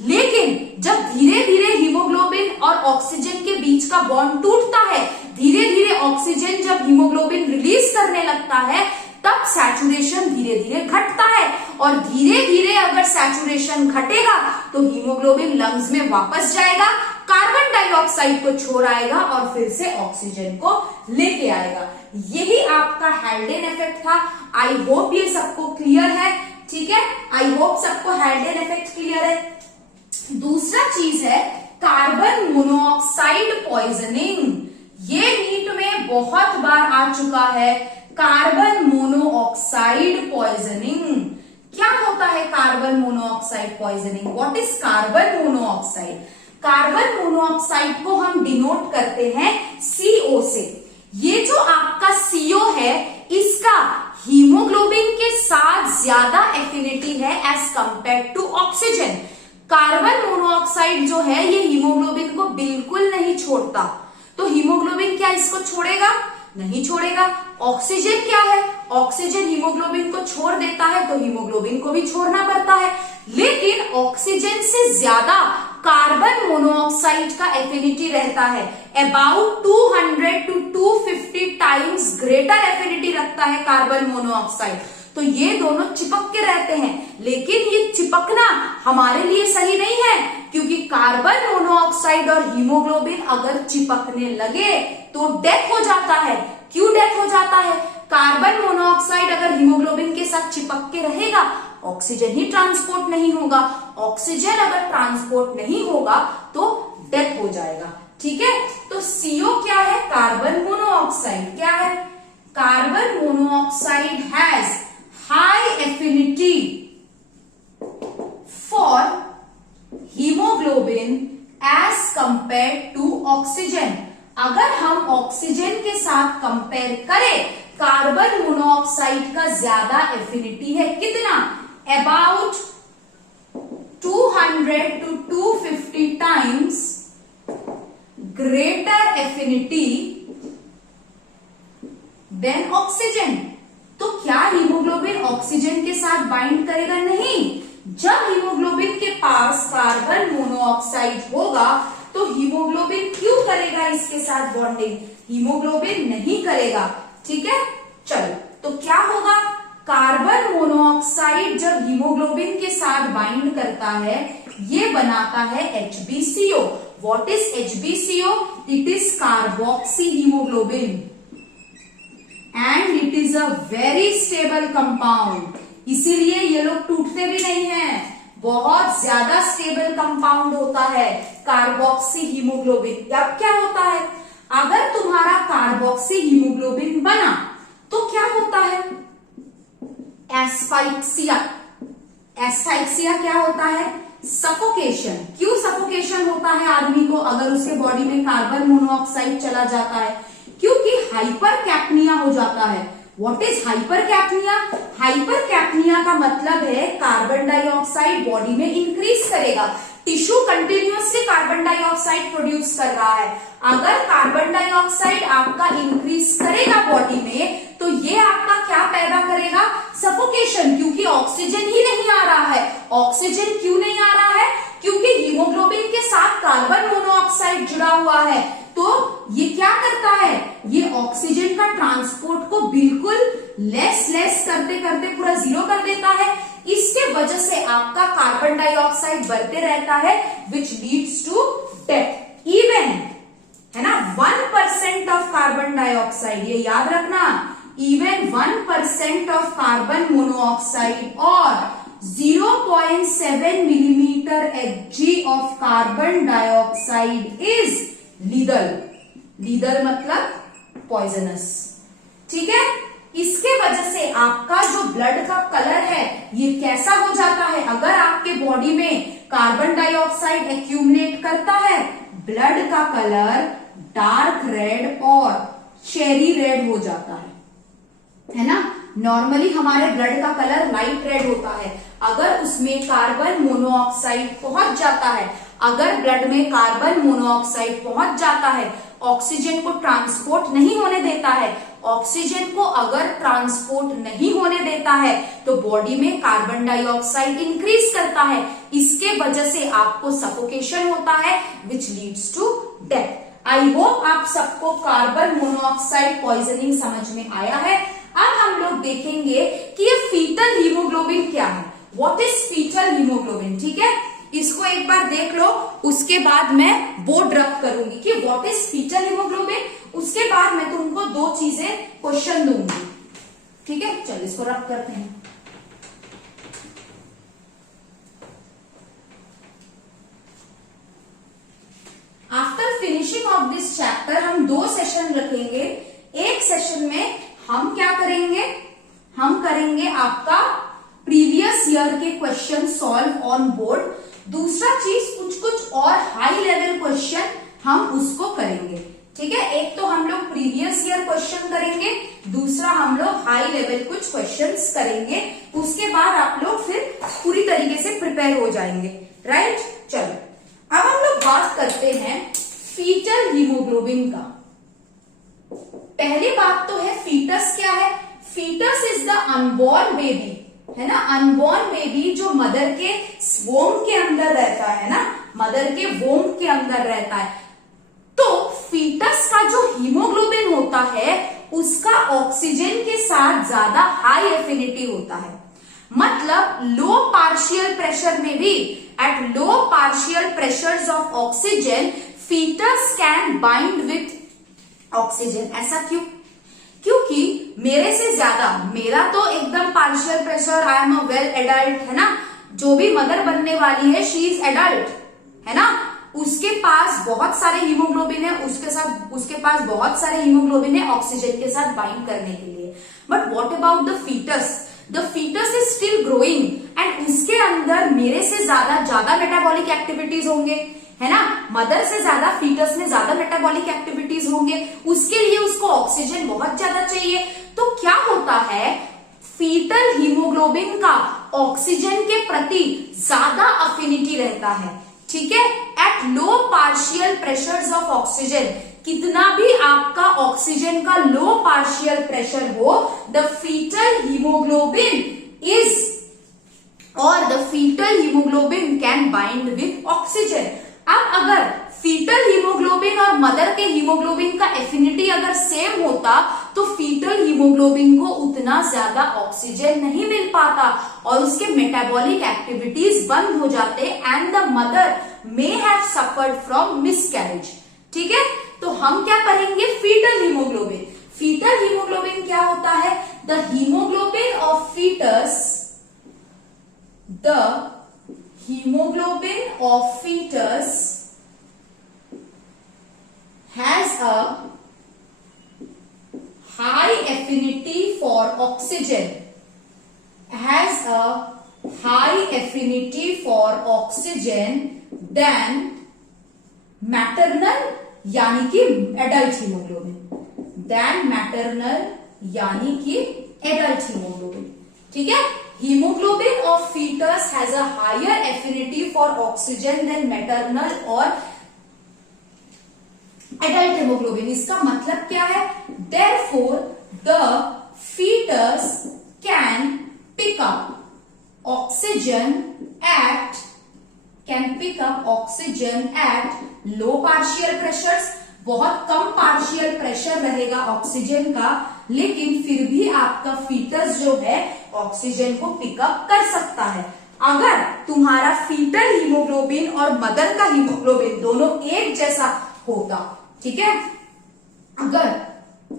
लेकिन जब धीरे धीरे हीमोग्लोबिन और ऑक्सीजन के बीच का बॉन्ड टूटता है, धीरे धीरे ऑक्सीजन जब हीमोग्लोबिन रिलीज करने लगता है तब सैचुरेशन धीरे धीरे घटता है. और धीरे धीरे अगर सैचुरेशन घटेगा तो हीमोग्लोबिन लंग्स में वापस जाएगा, कार्बन डाइऑक्साइड को छोड़ आएगा और फिर से ऑक्सीजन को लेके आएगा। यही आपका हैल्डेन इफेक्ट था। आई होप ये सबको क्लियर है, ठीक है। आई होप सबको हैल्डेन इफेक्ट क्लियर है। दूसरा चीज है कार्बन मोनोऑक्साइड पॉइजनिंग। ये नीट में बहुत बार आ चुका है, कार्बन मोनोऑक्साइड पॉइजनिंग। क्या होता है carbon monoxide poisoning? What is carbon monoxide? Carbon monoxide को हम डिनोट करते हैं CO से। ये जो आपका CO है, इसका हीमोग्लोबिन के साथ ज्यादा एफिनिटी है as compare to oxygen. Carbon monoxide जो है ये हीमोग्लोबिन को बिल्कुल नहीं छोड़ता। तो हीमोग्लोबिन क्या इसको छोड़ेगा? नहीं छोड़ेगा। ऑक्सीजन क्या है? ऑक्सीजन हीमोग्लोबिन को छोड़ देता है, तो हीमोग्लोबिन को भी छोड़ना पड़ता है। लेकिन ऑक्सीजन से ज्यादा कार्बन मोनोऑक्साइड का एफिनिटी रहता है, about 200 to 250 times greater affinity रखता है कार्बन मोनोऑक्साइड। तो ये दोनों चिपक के रहते हैं, लेकिन ये चिपकना हमारे लिए सही नहीं है, क्योंकि कार्बन मोनोऑक्साइड और हीमोग्लोबिन अगर चिपकने लगे तो डेथ हो जाता है। क्यों डेथ हो जाता है? कार्बन मोनोऑक्साइड अगर हीमोग्लोबिन के साथ चिपक के रहेगा, ऑक्सीजन ही ट्रांसपोर्ट नहीं होगा। ऑक्सीजन अगर ट्रांसपोर्ट नहीं होगा तो डेथ हो जाएगा, ठीक है। तो CO क्या है? Carbon monoxide. क्या है? Carbon monoxide has high affinity for haemoglobin as compare to oxygen. अगर हम ऑक्सीजन के साथ कंपेयर करें, कार्बन मोनोऑक्साइड का ज्यादा एफिनिटी है। कितना? About 200 to 250 times greater affinity than oxygen. तो क्या हीमोग्लोबिन ऑक्सीजन के साथ बाइंड करेगा? नहीं। जब हीमोग्लोबिन के पास कार्बन मोनोऑक्साइड होगा तो हीमोग्लोबिन क्यों करेगा इसके साथ बॉन्डिंग? हीमोग्लोबिन नहीं करेगा, ठीक है। चलो, तो क्या होगा? कार्बन मोनोऑक्साइड जब हीमोग्लोबिन के साथ बाइंड करता है, ये बनाता है HbCO। What is HbCO? It is carboxy haemoglobin and it is a very stable compound. इसीलिए ये लोग टूटते भी नहीं हैं, बहुत ज्यादा स्टेबल कंपाउंड होता है कार्बोक्सी हीमोग्लोबिन। अब क्या होता है? अगर तुम्हारा कार्बोक्सी हीमोग्लोबिन बना तो क्या होता है? एस्फाइक्सिया। एस्फाइक्सिया क्या होता है? सफोकेशन। क्यों सफोकेशन होता है आदमी को अगर उसके बॉडी में कार्बन मोनोऑक्साइड चला जाता है? क्योंकि हाइपर कैप्निया हो जाता है। What is hypercapnia? Hypercapnia का मतलब है कार्बन डाइऑक्साइड बॉडी में इंक्रीज करेगा। Tissue continuously carbon dioxide produce कर रहा है। अगर कार्बन डाइऑक्साइड आपका इंक्रीज करेगा बॉडी में, तो ये आपका क्या पैदा करेगा? सफोकेशन, क्योंकि ऑक्सीजन ही नहीं आ रहा है। ऑक्सीजन क्यों नहीं आ रहा है? क्योंकि हीमोग्लोबिन के साथ कार्बन मोनोऑक्साइड जुड़ा हुआ है। तो ये क्या करता है? ये ऑक्सीजन का ट्रांसपोर्ट को बिल्कुल लेस करते करते पूरा जीरो कर देता है। इसके वजह से आपका कार्बन डाइऑक्साइड बढ़ते रहता है, which leads to death. Even है ना 1% ऑफ कार्बन डाइऑक्साइड, ये याद रखना, इवन 1% ऑफ कार्बन मोनोऑक्साइड और 0.7 millimetre Hg of carbon dioxide is लीदल। लीदल मतलब पॉइजनस, ठीक है। इसके वजह से आपका जो ब्लड का कलर है ये कैसा हो जाता है? अगर आपके बॉडी में कार्बन डाइऑक्साइड एक्यूमुलेट करता है, ब्लड का कलर डार्क रेड और चेरी रेड हो जाता है ना। नॉर्मली हमारे ब्लड का कलर लाइट रेड होता है। अगर उसमें कार्बन मोनोऑक्साइड पहुंच जाता है, अगर ब्लड में कार्बन मोनोऑक्साइड पहुंच जाता है, ऑक्सीजन को ट्रांसपोर्ट नहीं होने देता है, ऑक्सीजन को अगर ट्रांसपोर्ट नहीं होने देता है तो बॉडी में कार्बन डाइऑक्साइड इंक्रीज करता है। इसके वजह से आपको सफोकेशन होता है, which leads to death. I hope आप सबको कार्बन मोनोऑक्साइड पॉइजनिंग समझ में आया है। अब हम लोग देखेंगे कि ये फीटल हीमोग्लोबिन क्या है। व्हाट इज फीटल हीमोग्लोबिन, ठीक है। इसको एक बार देख लो, उसके बाद मैं वो ड्रॉप करूंगी कि व्हाट इज फीटल हीमोग्लोबिन, उसके बाद मैं तुमको 2 चीजें क्वेश्चन दूंगी। ठीक है, चलो इसको रब करते हैं। After finishing of this chapter हम 2 सेशन रखेंगे। एक सेशन में हम क्या करेंगे, हम करेंगे आपका प्रीवियस ईयर के क्वेश्चन सॉल्व ऑन बोर्ड। दूसरा चीज कुछ कुछ और हाई लेवल क्वेश्चन हम उसको करेंगे। ठीक है, एक तो हम लोग प्रीवियस ईयर क्वेश्चन करेंगे, दूसरा हम लोग हाई लेवल कुछ क्वेश्चंस करेंगे। उसके बाद आप लोग फिर पूरी तरीके से प्रिपेयर हो जाएंगे। राइट, चलो अब हम लोग बात करते हैं फीटल हीमोग्लोबिन का। पहली बात तो है फीटस क्या है। Fetus is the unborn baby, है ना। अनबॉर्न बेबी जो मदर के वोम के अंदर रहता है ना, मदर के वोम के अंदर रहता है। तो फीटस का जो हीमोग्लोबिन होता है उसका ऑक्सीजन के साथ ज्यादा हाई एफिनिटी होता है। मतलब लो पार्शियल प्रेशर में भी, at low partial pressures of oxygen, fetus can bind with oxygen. ऐसा क्यों? क्योंकि मेरे से ज्यादा, मेरा तो एकदम partial pressure, I am a well adult, है ना। जो भी मदर बनने वाली है शी इज एडल्ट, है ना। उसके पास बहुत सारे हीमोग्लोबिन है, उसके पास बहुत सारे हीमोग्लोबिन है ऑक्सीजन के साथ बाइंड करने के लिए। But what about the fetus? The fetus is still growing and उसके अंदर मेरे से ज्यादा मेटाबॉलिक एक्टिविटीज होंगे, है ना। मदर से ज्यादा फीटस में ज्यादा मेटाबॉलिक एक्टिविटीज होंगे, उसके लिए उसको ऑक्सीजन बहुत ज्यादा चाहिए। तो क्या होता है, फीटल हीमोग्लोबिन का ऑक्सीजन के प्रति ज्यादा अफिनिटी रहता है। ठीक है, at low partial pressures of oxygen, कितना भी आपका ऑक्सीजन का लो पार्शियल प्रेशर हो, द फीटल हीमोग्लोबिन इज और the fetal haemoglobin can bind with oxygen. अब अगर फीटल हीमोग्लोबिन और मदर के हीमोग्लोबिन का एफिनिटी अगर सेम होता तो फीटल हीमोग्लोबिन को उतना ज्यादा ऑक्सीजन नहीं मिल पाता और उसके मेटाबॉलिक एक्टिविटीज बंद हो जाते and the mother may have suffered from miscarriage. ठीक है, तो हम क्या करेंगे, फीटल हीमोग्लोबिन। फीटल हीमोग्लोबिन क्या होता है, the haemoglobin of fetus, the hemoglobin of fetus has a high affinity for oxygen, has a high affinity for oxygen than maternal यानी कि एडल्ट हीमोग्लोबिन, than maternal यानी कि एडल्ट हीमोग्लोबिन। ठीक है, hemoglobin of fetus has a higher affinity for oxygen than maternal और adult hemoglobin। इसका मतलब क्या है, therefore the fetus can pick up oxygen at low partial pressures। बहुत कम पार्शियल प्रेशर रहेगा ऑक्सीजन का, लेकिन फिर भी आपका फीटस जो है ऑक्सीजन को पिकअप कर सकता है। अगर तुम्हारा फीटल हीमोग्लोबिन और मदर का हीमोग्लोबिन दोनों एक जैसा होता, ठीक है, अगर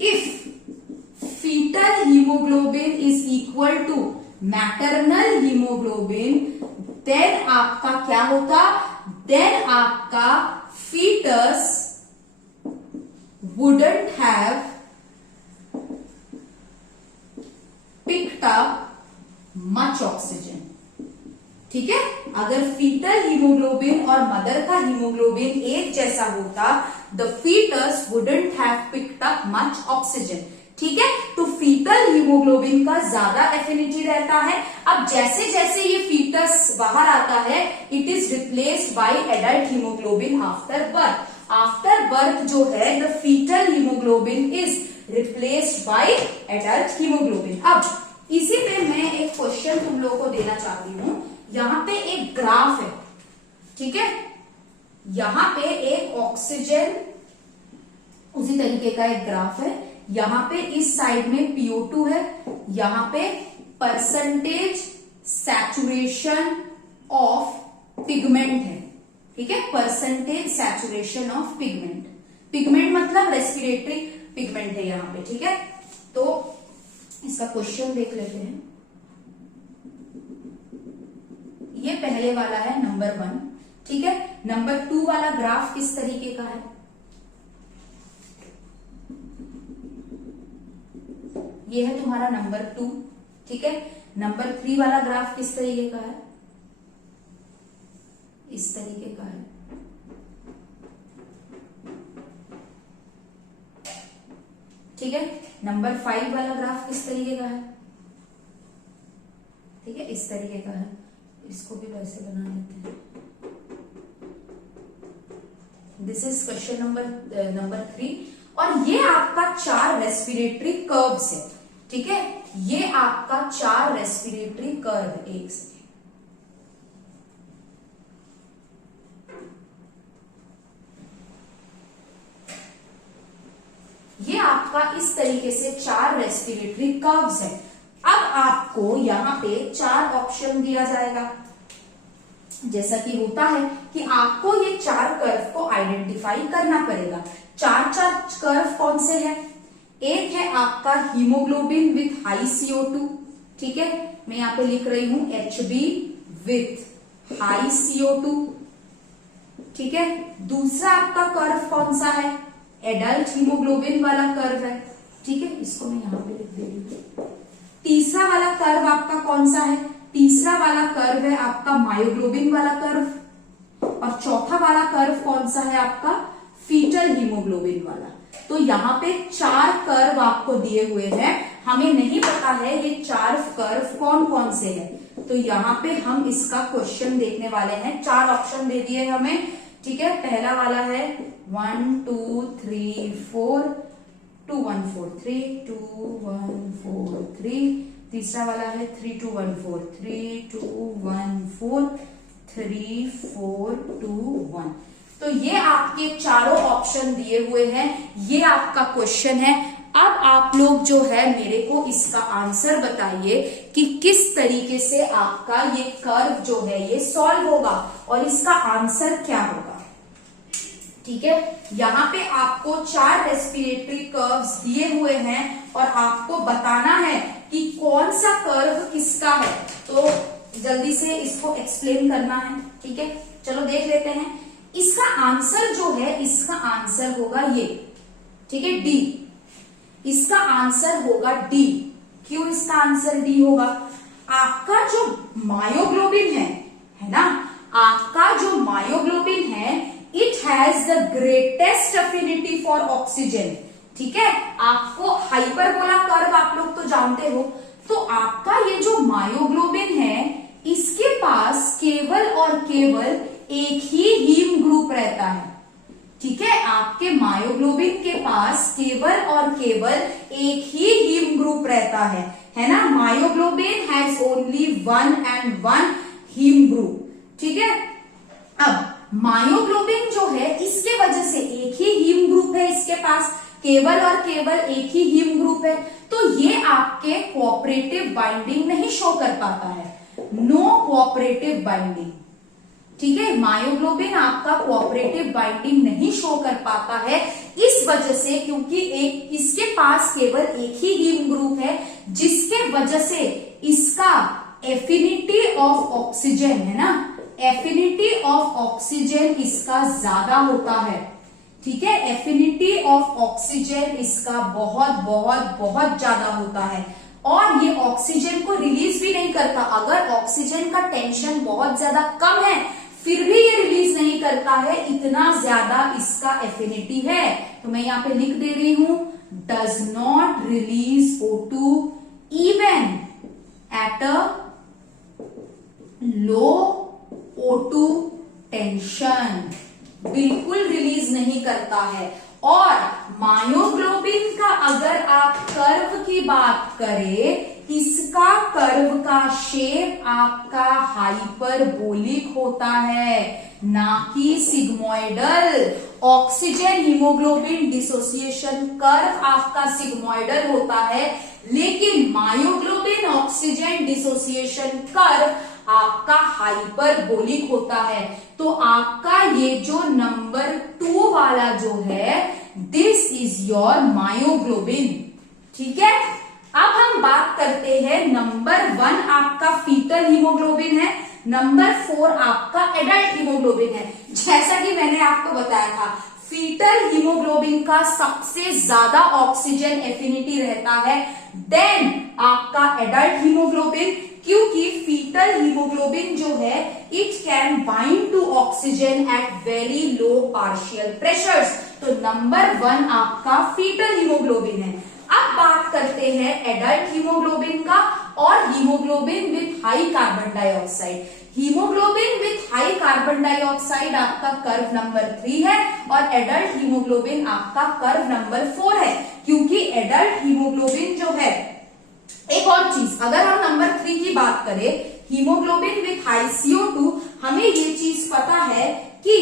if fetal haemoglobin is equal to maternal haemoglobin, then आपका क्या होता, देन आपका fetus wouldn't have picked up much oxygen। ठीक है, अगर फीटल हीमोग्लोबिन और मदर का हीमोग्लोबिन एक जैसा होता, the fetus wouldn't have picked up much oxygen। ठीक है, तो फीटल हीमोग्लोबिन का ज्यादा एफिनिटी रहता है। अब जैसे जैसे ये फीटस बाहर आता है, it is replaced by adult haemoglobin after birth. After birth जो है the fetal haemoglobin is replaced by adult haemoglobin. अब इसी पे मैं एक क्वेश्चन तुम लोगों को देना चाहती हूं। यहाँ पे एक ग्राफ है, ठीक है, यहाँ पे एक ऑक्सीजन उसी तरीके का एक ग्राफ है। यहाँ पे इस साइड में PO2 है, यहाँ पे परसेंटेज सैचुरेशन ऑफ पिगमेंट है, ठीक है, percentage saturation of pigment. Pigment मतलब रेस्पिरेटरी पिगमेंट है यहाँ पे, ठीक है। तो इसका क्वेश्चन देख लेते हैं। ये पहले वाला है नंबर 1, ठीक है। नंबर 2 वाला ग्राफ किस तरीके का है, ये है तुम्हारा नंबर 2, ठीक है। नंबर 3 वाला ग्राफ किस तरीके का है, इस तरीके का है, ठीक है। नंबर 5 वाला ग्राफ किस तरीके का है, ठीक है, इस तरीके का है। इसको भी वैसे बना लेते हैं। This is question number 3। और ये आपका 4 रेस्पिरेटरी कर्व्स है, ठीक है। ये आपका 4 रेस्पिरेटरी कर्व, एक सेकेंड, ये आपका इस तरीके से 4 रेस्पिरेटरी कर्व्स है। अब आपको यहां पे 4 ऑप्शन दिया जाएगा, जैसा कि होता है कि आपको ये 4 कर्व को आइडेंटिफाई करना पड़ेगा। 4 कर्व कौन से हैं? एक है आपका हीमोग्लोबिन विथ हाई CO2, ठीक है, मैं यहां पे लिख रही हूं HB विथ हाई CO2, ठीक है। दूसरा आपका कर्व कौन सा है? एडल्ट हीमोग्लोबिन वाला कर्व है, ठीक है, इसको मैं यहां पे लिख दे रही हूं। तीसरा वाला कर्व आपका कौन सा है? तीसरा वाला कर्व है आपका मायोग्लोबिन वाला कर्व। और चौथा वाला कर्व कौन सा है आपका? फीटल हीमोग्लोबिन वाला। तो यहाँ पे 4 कर्व आपको दिए हुए हैं, हमें नहीं पता है ये 4 कर्व कौन कौन से हैं। तो यहाँ पे हम इसका क्वेश्चन देखने वाले हैं। 4 ऑप्शन दे दिए हमें, ठीक है। पहला वाला है 1 2 3 4 2 1 4 3 2 1 4 3। तीसरा वाला है 3 2 1 4 3 2 1 4 3 4 2 1। तो ये आपके चारों ऑप्शन दिए हुए हैं, ये आपका क्वेश्चन है। अब आप लोग जो है मेरे को इसका आंसर बताइए कि किस तरीके से आपका ये कर्व जो है ये सॉल्व होगा और इसका आंसर क्या होगा, ठीक है। यहाँ पे आपको 4 रेस्पिरेटरी कर्व्स दिए हुए हैं और आपको बताना है कि कौन सा कर्व किसका है। तो जल्दी से इसको एक्सप्लेन करना है, ठीक है। चलो देख लेते हैं। इसका आंसर जो है, इसका आंसर होगा ये, ठीक है, डी। इसका आंसर होगा डी। क्यों इसका आंसर डी होगा? आपका जो मायोग्लोबिन है ना, आपका जो मायोग्लोबिन है, it has the greatest affinity for oxygen, ठीक है। आपको हाइपरबोला कर्व आप लोग तो जानते हो। तो आपका ये जो मायोग्लोबिन है, इसके पास केवल और केवल एक ही हीम ग्रुप रहता है, ठीक है। आपके मायोग्लोबिन के पास केवल और केवल एक ही हीम ग्रुप रहता है ना। Myoglobin has only 1 and 1 haem group, ठीक है। अब मायोग्लोबिन जो है, इसके वजह से एक ही हीम ग्रुप है इसके पास, केवल और केवल एक ही हीम ग्रुप है, तो ये आपके कोऑपरेटिव बाइंडिंग नहीं शो कर पाता है, नो कोऑपरेटिव बाइंडिंग, ठीक है। मायोग्लोबिन आपका कोऑपरेटिव बाइंडिंग नहीं शो कर पाता है, इस वजह से, क्योंकि इसके पास केवल एक ही हीम ग्रुप है, जिसके वजह से इसका एफिनिटी ऑफ ऑक्सीजन है ना, एफिनिटी ऑफ ऑक्सीजन इसका ज्यादा होता है, ठीक है। एफिनिटी ऑफ ऑक्सीजन इसका बहुत बहुत बहुत ज्यादा होता है और ये ऑक्सीजन को रिलीज भी नहीं करता। अगर ऑक्सीजन का टेंशन बहुत ज्यादा कम है फिर भी ये रिलीज नहीं करता है, इतना ज्यादा इसका एफिनिटी है। तो मैं यहाँ पे लिख दे रही हूं, does not release O2 even at a low O2 tension, बिल्कुल रिलीज नहीं करता है। और मायोग्लोबिन का अगर आप कर्व की बात करें, इसका कर्व का शेप आपका हाइपरबोलिक होता है, ना कि sigmoidal. Oxygen haemoglobin dissociation curve आपका सिग्मोइडल होता है, लेकिन मायोग्लोबिन ऑक्सीजन डिसोसिएशन कर्व आपका हाइपरबोलिक होता है। तो आपका ये जो नंबर 2 वाला जो है, दिस इज योर मायोग्लोबिन। ठीक है, अब हम बात करते हैं नंबर 1 आपका फीटल हीमोग्लोबिन है, नंबर 4 आपका एडल्ट हीमोग्लोबिन है। जैसा कि मैंने आपको बताया था, फीटल हीमोग्लोबिन का सबसे ज्यादा ऑक्सीजन एफिनिटी रहता है देन आपका एडल्ट हीमोग्लोबिन, क्योंकि फीटल हीमोग्लोबिन जो है it can bind to oxygen at very low partial pressures. तो नंबर 1 आपका फीटल हीमोग्लोबिन है। अब बात करते हैं एडल्ट हीमोग्लोबिन का और haemoglobin with high carbon dioxide. Haemoglobin with high carbon dioxide आपका कर्व नंबर 3 है और एडल्ट हीमोग्लोबिन आपका कर्व नंबर 4 है, क्योंकि एडल्ट हीमोग्लोबिन जो है, एक और चीज, अगर हम नंबर 3 की बात करें, हीमोग्लोबिन विथ हाई CO2, हमें ये चीज पता है कि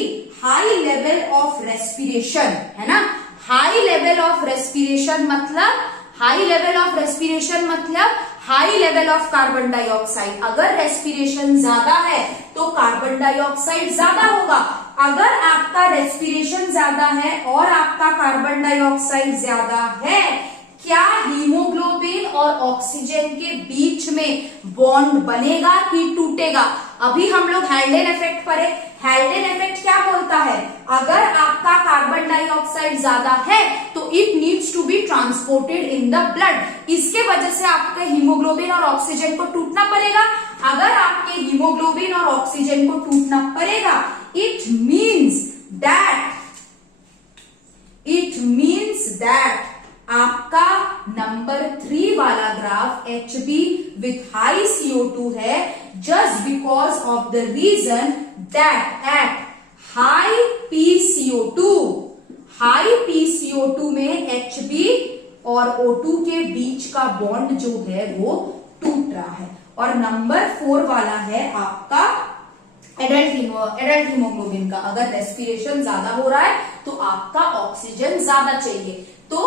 हाई लेवल ऑफ रेस्पिरेशन है ना, हाई लेवल ऑफ रेस्पिरेशन मतलब हाई लेवल ऑफ रेस्पिरेशन मतलब high level of carbon dioxide. अगर रेस्पिरेशन ज्यादा है तो कार्बन डाइऑक्साइड ज्यादा होगा। अगर आपका रेस्पिरेशन ज्यादा है और आपका कार्बन डाइऑक्साइड ज्यादा है, क्या हीमोग्लोबिन और ऑक्सीजन के बीच में बॉन्ड बनेगा कि टूटेगा? अभी हम लोग हैल्डेन इफेक्ट पढ़े। हैल्डेन इफेक्ट क्या बोलता है? अगर आपका कार्बन डाइऑक्साइड ज्यादा है तो it needs to be transported in the blood. इसके वजह से आपके हीमोग्लोबिन और ऑक्सीजन को टूटना पड़ेगा। अगर आपके हीमोग्लोबिन और ऑक्सीजन को टूटना पड़ेगा, इट मीन्स दैट आपका नंबर 3 वाला graph HB with high CO2 है, just because of the reason that at high PCO2 में HB और O2 के बीच का बॉन्ड जो है वो टूट रहा है। और नंबर 4 वाला है आपका एडल्ट हीमोग्लोबिन का, अगर रेस्पिरेशन ज्यादा हो रहा है तो आपका ऑक्सीजन ज्यादा चाहिए। तो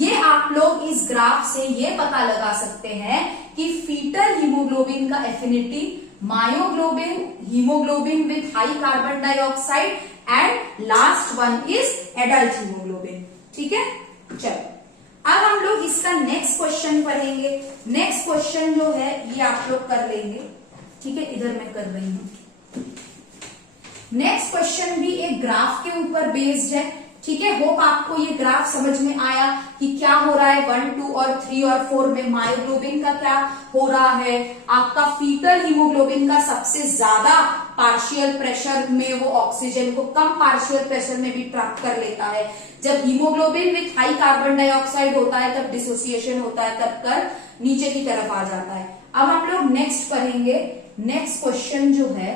ये आप लोग इस ग्राफ से ये पता लगा सकते हैं कि फीटल हीमोग्लोबिन का affinity myoglobin, haemoglobin with high carbon dioxide and last one is adult haemoglobin. ठीक है, चलो अब हम लोग इसका नेक्स्ट क्वेश्चन पढ़ेंगे। नेक्स्ट क्वेश्चन जो है ये आप लोग कर लेंगे। ठीक है, इधर मैं कर रही हूं। नेक्स्ट क्वेश्चन भी एक ग्राफ के ऊपर बेस्ड है। ठीक है, होप आपको ये ग्राफ समझ में आया कि क्या हो रहा है 1, 2 और 3 और 4 में मायोग्लोबिन का क्या हो रहा है। आपका फीटल हीमोग्लोबिन का सबसे ज्यादा पार्शियल प्रेशर में वो ऑक्सीजन को कम पार्शियल प्रेशर में भी ट्रैप कर लेता है। जब haemoglobin with high carbon dioxide होता है तब डिसोसिएशन होता है, तब कर नीचे की तरफ आ जाता है। अब हम लोग नेक्स्ट पढ़ेंगे। नेक्स्ट क्वेश्चन जो है,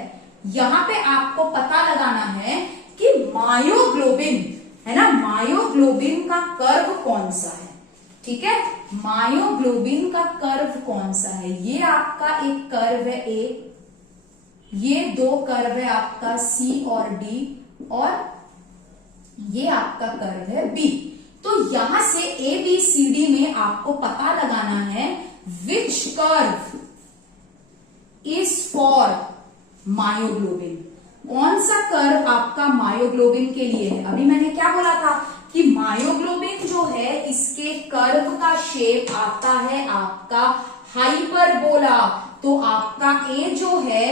यहां पे आपको पता लगाना है कि मायोग्लोबिन है ना, मायोग्लोबिन का कर्व कौन सा है। ठीक है, मायोग्लोबिन का कर्व कौन सा है? ये आपका एक कर्व है A, ये 2 कर्व है आपका C और D, और ये आपका कर्व है B। तो यहां से ABCD में आपको पता लगाना है विच कर्व इज फॉर मायोग्लोबिन। कौन सा कर्व आपका मायोग्लोबिन के लिए है? अभी मैंने क्या बोला था कि मायोग्लोबिन जो है इसके कर्व का शेप आता है आपका हाइपरबोला। तो आपका A जो है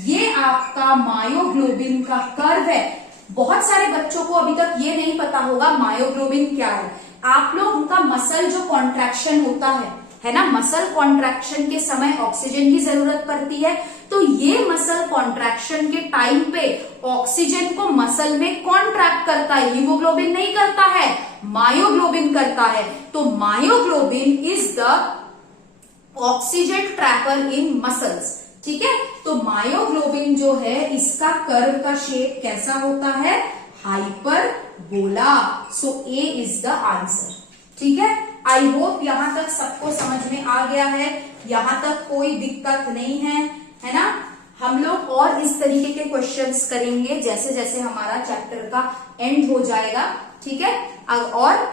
ये आपका मायोग्लोबिन का कर्व है। बहुत सारे बच्चों को अभी तक ये नहीं पता होगा मायोग्लोबिन क्या है। आप लोग उनका मसल जो कॉन्ट्रैक्शन होता है ना, मसल कॉन्ट्रैक्शन के समय ऑक्सीजन की जरूरत पड़ती है। तो ये मसल कॉन्ट्रैक्शन के टाइम पे ऑक्सीजन को मसल में कॉन्ट्रैक्ट करता है, हीमोग्लोबिन नहीं करता है, मायोग्लोबिन करता है। तो myoglobin is the oxygen trapper in muscles. ठीक है, तो मायोग्लोबिन जो है इसका कर्व का शेप कैसा होता है? Hyperbola. So A is the answer. ठीक है, आई होप यहां तक सबको समझ में आ गया है, यहां तक कोई दिक्कत नहीं है ना। हम लोग और इस तरीके के क्वेश्चंस करेंगे जैसे जैसे हमारा चैप्टर का एंड हो जाएगा। ठीक है, और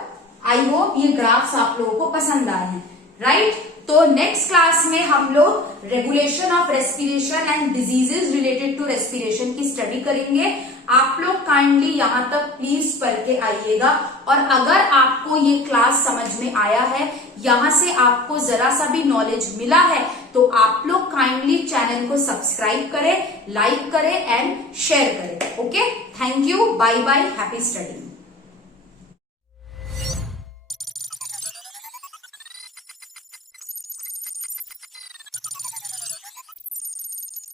आई होप ये ग्राफ्स आप लोगों को पसंद आए हैं, राइट। तो नेक्स्ट क्लास में हम लोग regulation of respiration and diseases related to respiration की स्टडी करेंगे। आप लोग काइंडली यहां तक प्लीज पढ़ के आइएगा, और अगर आपको ये क्लास समझ में आया है, यहां से आपको जरा सा भी नॉलेज मिला है, तो आप लोग काइंडली चैनल को सब्सक्राइब करें, लाइक करें एंड शेयर करें। Okay, thank you, bye bye, happy study.